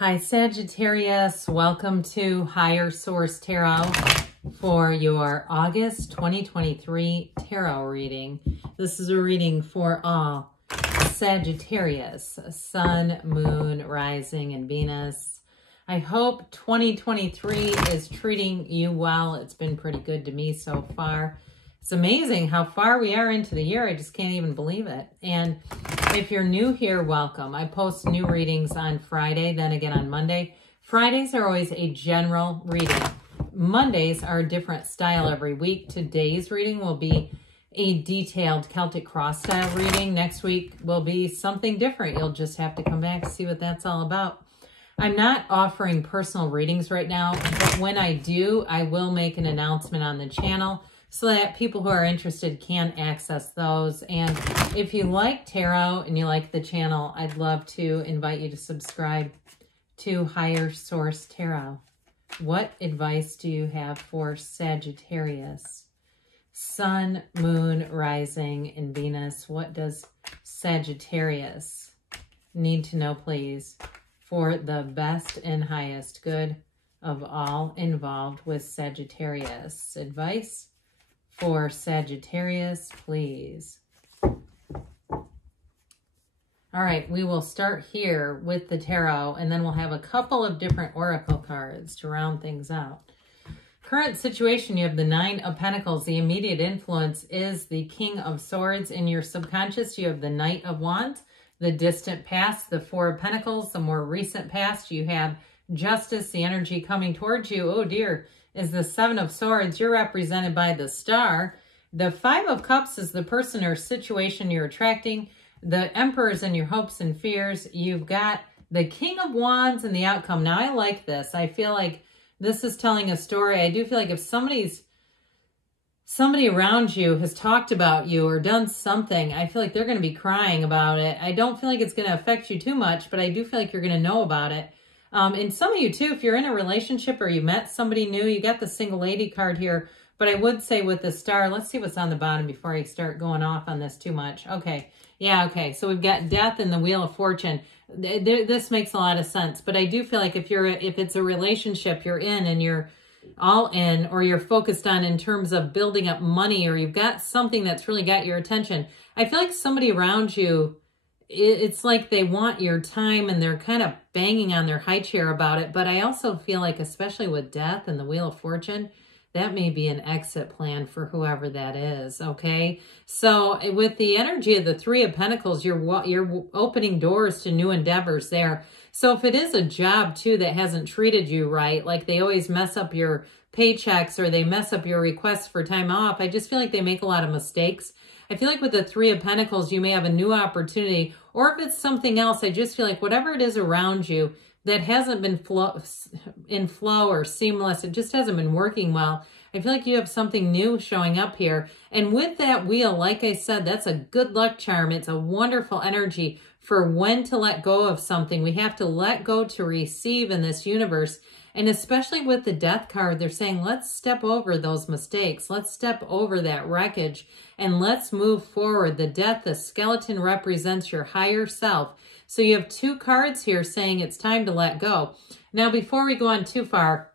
Hi Sagittarius, welcome to Higher Source Tarot for your August 2023 tarot reading. This is a reading for all Sagittarius, Sun, Moon, Rising, and Venus. I hope 2023 is treating you well. It's been pretty good to me so far. It's amazing how far we are into the year. I just can't even believe it. And if you're new here, welcome. I post new readings on Friday, then again on Monday. Fridays are always a general reading. Mondays are a different style every week. Today's reading will be a detailed Celtic cross style reading. Next week will be something different. You'll just have to come back to see what that's all about. I'm not offering personal readings right now, but when I do, I will make an announcement on the channel so that people who are interested can access those. And if you like tarot and you like the channel, I'd love to invite you to subscribe to Higher Source Tarot. What advice do you have for Sagittarius? Sun, Moon, Rising, and Venus. What does Sagittarius need to know, please, for the best and highest good of all involved with Sagittarius? Advice for Sagittarius, please. All right, we will start here with the tarot, and then we'll have a couple of different oracle cards to round things out. Current situation, you have the Nine of Pentacles. The immediate influence is the King of Swords. In your subconscious, you have the Knight of Wands. The distant past, the Four of Pentacles. The more recent past, you have Justice, the energy coming towards you. Oh dear. Is the Seven of Swords. You're represented by the Star. The Five of Cups is the person or situation you're attracting. The Emperor is in your hopes and fears. You've got the King of Wands and the outcome. Now, I like this. I feel like this is telling a story. I do feel like if somebody around you has talked about you or done something, I feel like they're going to be crying about it. I don't feel like it's going to affect you too much, but I do feel like you're going to know about it. And some of you too, if you're in a relationship or you met somebody new, you got the single lady card here. But I would say with the Star, let's see what's on the bottom before I start going off on this too much. Okay. Yeah. Okay. So we've got Death and the Wheel of Fortune. This makes a lot of sense, but I do feel like if it's a relationship you're in and you're all in, or you're focused on in terms of building up money, or you've got something that's really got your attention, I feel like somebody around you, it's like they want your time and they're kind of banging on their high chair about it. But I also feel like, especially with Death and the Wheel of Fortune, that may be an exit plan for whoever that is, okay? So with the energy of the Three of Pentacles, you're opening doors to new endeavors there. So if it is a job, too, that hasn't treated you right, like they always mess up your paychecks or they mess up your requests for time off, I just feel like they make a lot of mistakes. I feel like with the Three of Pentacles, you may have a new opportunity, or if it's something else, I just feel like whatever it is around you that hasn't been in flow or seamless, it just hasn't been working well, I feel like you have something new showing up here. And with that wheel, like I said, that's a good luck charm. It's a wonderful energy for when to let go of something. We have to let go to receive in this universe. And especially with the Death card, they're saying, let's step over those mistakes. Let's step over that wreckage and let's move forward. The Death, the skeleton, represents your higher self. So you have two cards here saying it's time to let go. Now, before we go on too far,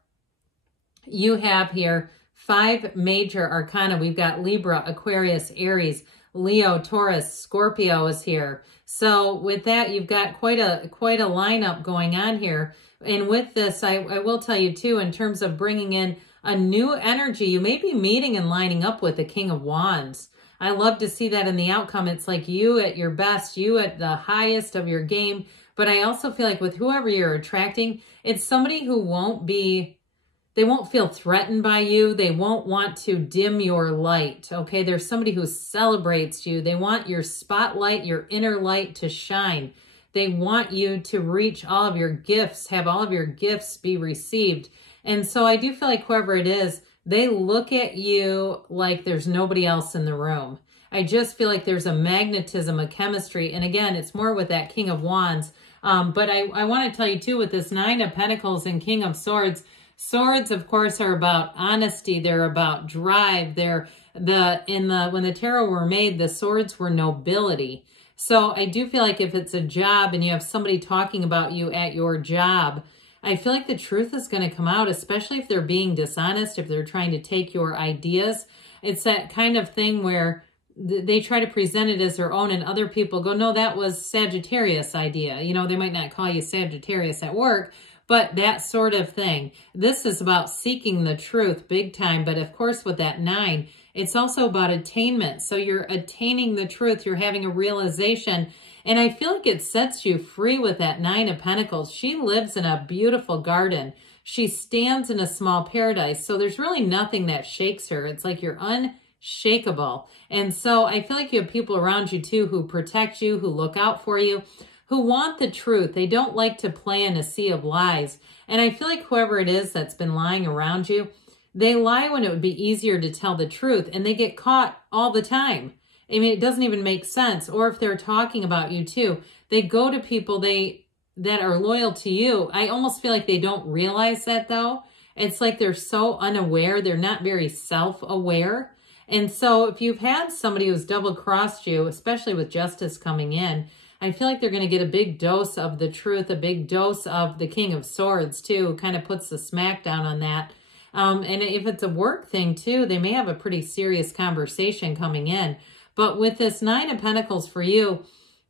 you have here 5 major arcana. We've got Libra, Aquarius, Aries, Leo, Taurus, Scorpio is here. So with that, you've got quite a lineup going on here. And with this, I will tell you too, in terms of bringing in a new energy, you may be meeting and lining up with the King of Wands. I love to see that in the outcome. It's like you at your best, you at the highest of your game. But I also feel like with whoever you're attracting, it's somebody who they won't feel threatened by you. They won't want to dim your light, okay? There's somebody who celebrates you. They want your spotlight, your inner light to shine. They want you to reach all of your gifts, have all of your gifts be received. And so I do feel like whoever it is, they look at you like there's nobody else in the room. I just feel like there's a magnetism, a chemistry. And again, it's more with that King of Wands. But I want to tell you too, with this Nine of Pentacles and King of Swords, swords, of course, are about honesty. They're about drive. When the tarot were made, the swords were nobility. So I do feel like if it's a job and you have somebody talking about you at your job, I feel like the truth is going to come out, especially if they're being dishonest, if they're trying to take your ideas. It's that kind of thing where they try to present it as their own and other people go, no, that was Sagittarius idea. You know, they might not call you Sagittarius at work, but that sort of thing. This is about seeking the truth big time. But of course, with that 9, it's also about attainment. So you're attaining the truth. You're having a realization. And I feel like it sets you free with that 9 of Pentacles. She lives in a beautiful garden. She stands in a small paradise. So there's really nothing that shakes her. It's like you're unshakable. And so I feel like you have people around you too who protect you, who look out for you, who want the truth. They don't like to play in a sea of lies. And I feel like whoever it is that's been lying around you, they lie when it would be easier to tell the truth, and they get caught all the time. I mean, it doesn't even make sense. Or if they're talking about you too, they go to people that are loyal to you. I almost feel like they don't realize that though. It's like they're so unaware. They're not very self-aware. And so if you've had somebody who's double-crossed you, especially with justice coming in, I feel like they're going to get a big dose of the truth, a big dose of the King of Swords too, kind of puts the smackdown on that. And if it's a work thing too, they may have a pretty serious conversation coming in. But with this 9 of Pentacles for you,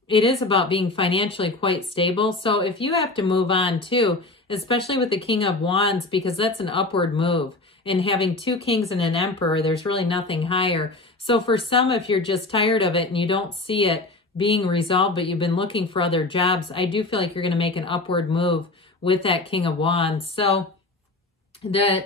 it is about being financially quite stable. So if you have to move on too, especially with the King of Wands, because that's an upward move. And having 2 kings and an emperor, there's really nothing higher. So for some, if you're just tired of it and you don't see it being resolved, but you've been looking for other jobs, I do feel like you're going to make an upward move with that King of Wands. So the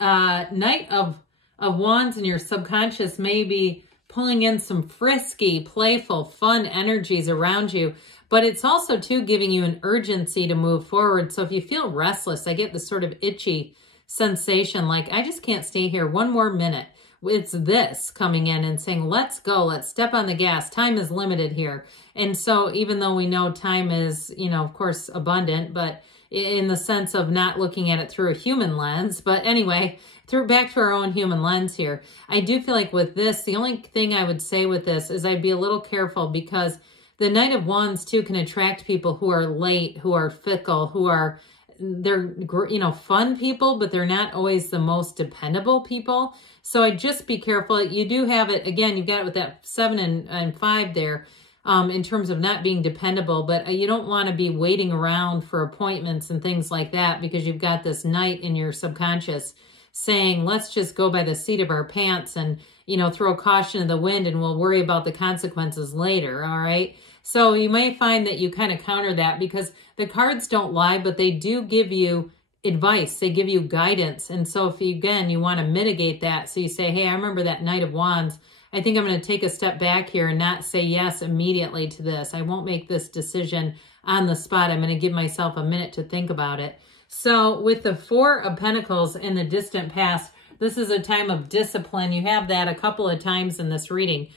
Knight of Wands in your subconscious may be pulling in some frisky, playful, fun energies around you, but it's also too giving you an urgency to move forward. So if you feel restless, I get this sort of itchy sensation, like I just can't stay here one more minute. It's this coming in and saying, let's go, let's step on the gas. Time is limited here. And so even though we know time is, you know, of course, abundant, but in the sense of not looking at it through a human lens. But anyway, back to our own human lens here. I do feel like with this, the only thing I would say with this is I'd be a little careful, because the Knight of Wands too can attract people who are late, who are fickle, who are, they're, you know, fun people, but they're not always the most dependable people. So I'd just be careful. You do have it, again, you've got it with that 7 and 5 there. In terms of not being dependable, but you don't want to be waiting around for appointments and things like that, because you've got this Knight in your subconscious saying, let's just go by the seat of our pants and, you know, throw caution to the wind and we'll worry about the consequences later, all right? So you may find that you kind of counter that, because the cards don't lie, but they do give you advice. They give you guidance. And so if you, again, you want to mitigate that, so you say, hey, I remember that Knight of Wands. I think I'm going to take a step back here and not say yes immediately to this. I won't make this decision on the spot. I'm going to give myself a minute to think about it. So with the 4 of Pentacles in the distant past, this is a time of discipline. You have that a couple of times in this reading.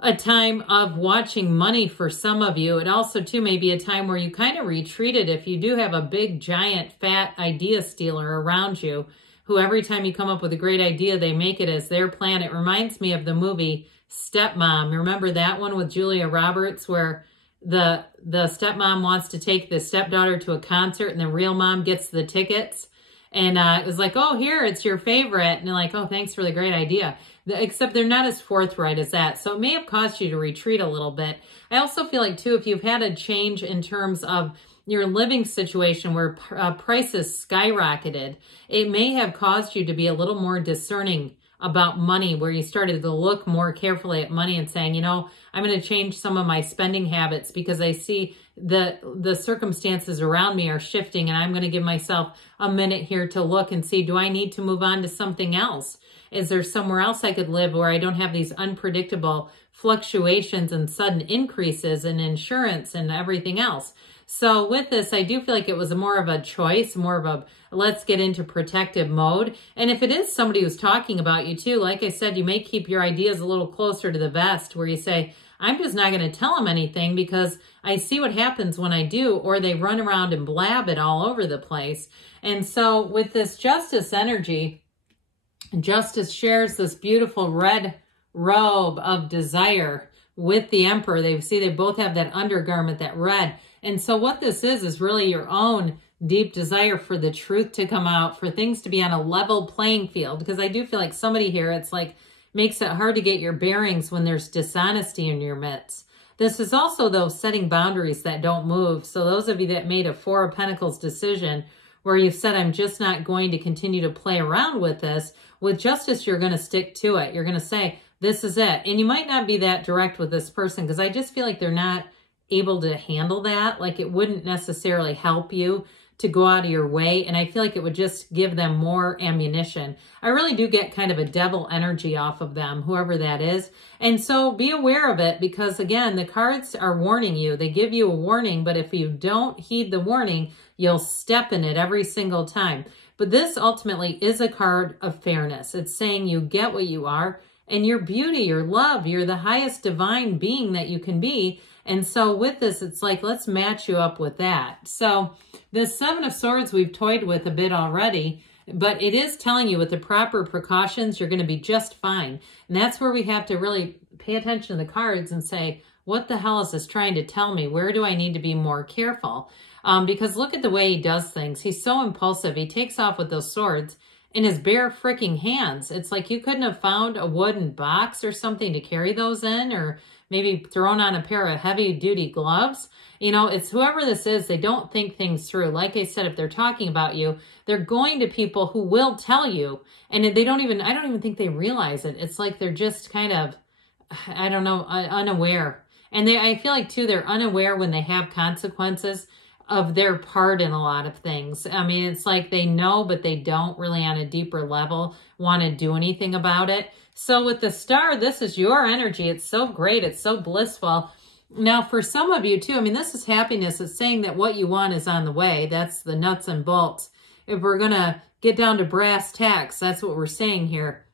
A time of watching money for some of you. It also too may be a time where you kind of retreated if you do have a big, giant, fat idea stealer around you, who every time you come up with a great idea, they make it as their plan. It reminds me of the movie Stepmom. Remember that one with Julia Roberts, where the stepmom wants to take the stepdaughter to a concert and the real mom gets the tickets. And it was like, oh, here, it's your favorite. And they're like, oh, thanks for the great idea. Except they're not as forthright as that. So it may have caused you to retreat a little bit. I also feel like, too, if you've had a change in terms of your living situation where prices skyrocketed, it may have caused you to be a little more discerning about money, where you started to look more carefully at money and saying, you know, I'm going to change some of my spending habits because I see the circumstances around me are shifting, and I'm going to give myself a minute here to look and see, do I need to move on to something else? Is there somewhere else I could live where I don't have these unpredictable fluctuations and sudden increases in insurance and everything else? So with this, I do feel like it was more of a choice, more of a let's get into protective mode. And if it is somebody who's talking about you too, like I said, you may keep your ideas a little closer to the vest, where you say, I'm just not going to tell them anything because I see what happens when I do, or they run around and blab it all over the place. And so with this Justice energy, Justice shares this beautiful red robe of desire with the Emperor. They both have that undergarment, that red. And so what this is really your own deep desire for the truth to come out, for things to be on a level playing field. Because I do feel like somebody here, it's like, makes it hard to get your bearings when there's dishonesty in your midst. This is also, though, setting boundaries that don't move. So those of you that made a Four of Pentacles decision where you've said, I'm just not going to continue to play around with this, with justice, you're going to stick to it. You're going to say, this is it. And you might not be that direct with this person because I just feel like they're not able to handle that. Like it wouldn't necessarily help you to go out of your way. And I feel like it would just give them more ammunition. I really do get kind of a devil energy off of them, whoever that is. And so be aware of it because, again, the cards are warning you. They give you a warning, but if you don't heed the warning, you'll step in it every single time. But this ultimately is a card of fairness. It's saying you get what you are and your beauty, your love, you're the highest divine being that you can be. And so with this, it's like, let's match you up with that. So the Seven of Swords we've toyed with a bit already, but it is telling you with the proper precautions, you're going to be just fine. And that's where we have to really pay attention to the cards and say, what the hell is this trying to tell me? Where do I need to be more careful? Because look at the way he does things. He's so impulsive. He takes off with those swords in his bare freaking hands. It's like you couldn't have found a wooden box or something to carry those in, or maybe thrown on a pair of heavy-duty gloves. You know, it's whoever this is, they don't think things through. Like I said, if they're talking about you, they're going to people who will tell you, and they don't even, I don't even think they realize it. It's like they're just kind of, I don't know, unaware. And I feel like, too, they're unaware when they have consequences of their part in a lot of things. I mean, it's like they know, but they don't really on a deeper level want to do anything about it. So with the Star, this is your energy. It's so great. It's so blissful. Now, for some of you, too, I mean, this is happiness. It's saying that what you want is on the way. That's the nuts and bolts. If we're going to get down to brass tacks, that's what we're saying here.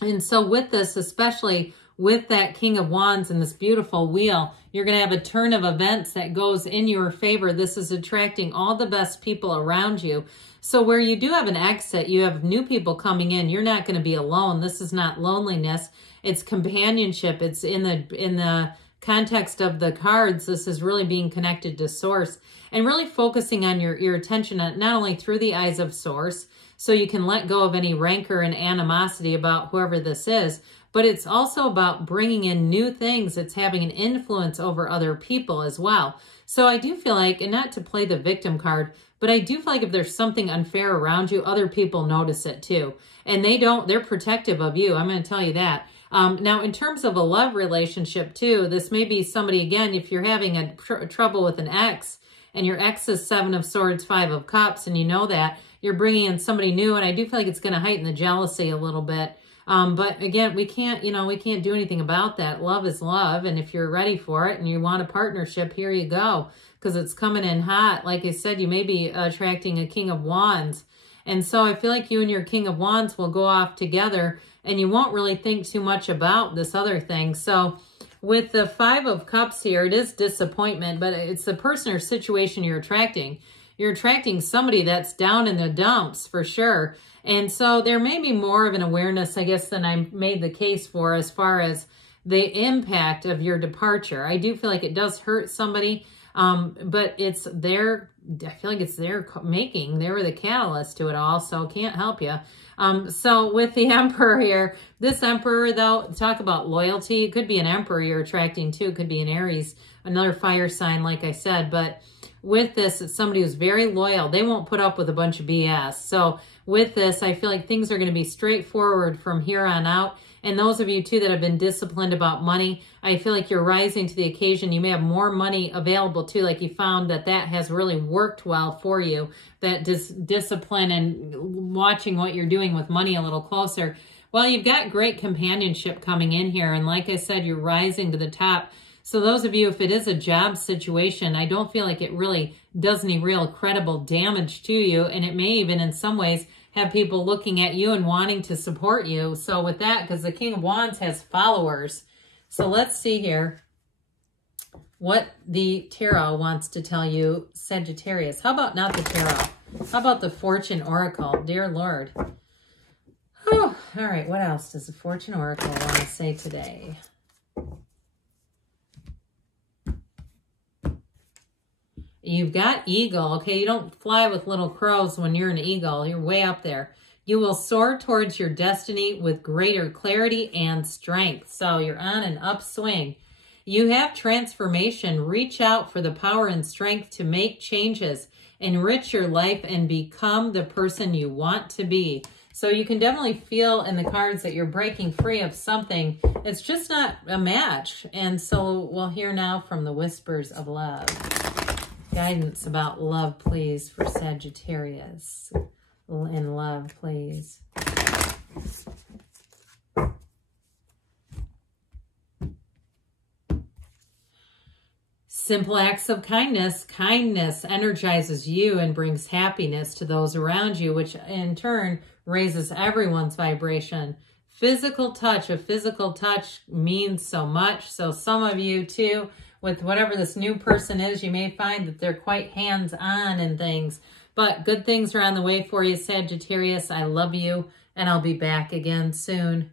And so with this, especially with that King of Wands and this beautiful wheel, you're going to have a turn of events that goes in your favor. This is attracting all the best people around you. So where you do have an exit, you have new people coming in. You're not going to be alone. This is not loneliness. It's companionship. It's in the context of the cards. This is really being connected to Source and really focusing on your attention not only through the eyes of Source, so you can let go of any rancor and animosity about whoever this is, but it's also about bringing in new things. It's having an influence over other people as well. So I do feel like, and not to play the victim card, but I do feel like if there's something unfair around you, other people notice it too. And they're protective of you. I'm going to tell you that. Now, in terms of a love relationship too, this may be somebody, again, if you're having trouble with an ex, and your ex is Seven of Swords, Five of Cups, and you know that, you're bringing in somebody new, and I do feel like it's going to heighten the jealousy a little bit. But again, we can't do anything about that. Love is love, and if you're ready for it and you want a partnership, here you go, because it's coming in hot. Like I said, you may be attracting a King of Wands, and so I feel like you and your King of Wands will go off together, and you won't really think too much about this other thing. So with the Five of Cups here, it is disappointment, but it's the person or situation you're attracting. You're attracting somebody that's down in the dumps for sure. And so there may be more of an awareness, I guess, than I made the case for as far as the impact of your departure. I do feel like it does hurt somebody, but it's their, I feel like it's their making. They were the catalyst to it all, so can't help you. So with the Emperor here, this Emperor, though, talk about loyalty. It could be an Emperor you're attracting too. It could be an Aries, another fire sign, like I said. But with this, it's somebody who's very loyal. They won't put up with a bunch of BS. So with this, I feel like things are going to be straightforward from here on out. And those of you, too, that have been disciplined about money, I feel like you're rising to the occasion. You may have more money available, too, like you found that has really worked well for you, that discipline and watching what you're doing with money a little closer. Well, you've got great companionship coming in here. And like I said, you're rising to the top. So those of you, if it is a job situation, I don't feel like it really does any real credible damage to you. And it may even in some ways have people looking at you and wanting to support you. So with that, because the King of Wands has followers. So let's see here what the Tarot wants to tell you, Sagittarius. How about not the Tarot? How about the Fortune Oracle? Dear Lord. Oh, all right, what else does the Fortune Oracle want to say today? You've got eagle, okay? You don't fly with little crows when you're an eagle. You're way up there. You will soar towards your destiny with greater clarity and strength. So you're on an upswing. You have transformation. Reach out for the power and strength to make changes, enrich your life, and become the person you want to be. So you can definitely feel in the cards that you're breaking free of something. It's just not a match. And so we'll hear now from the whispers of love. Guidance about love, please, for Sagittarius. In love, please. Simple acts of kindness. Kindness energizes you and brings happiness to those around you, which in turn raises everyone's vibration. Physical touch. A physical touch means so much. So some of you too, with whatever this new person is, you may find that they're quite hands-on in things. But good things are on the way for you, Sagittarius. I love you, and I'll be back again soon.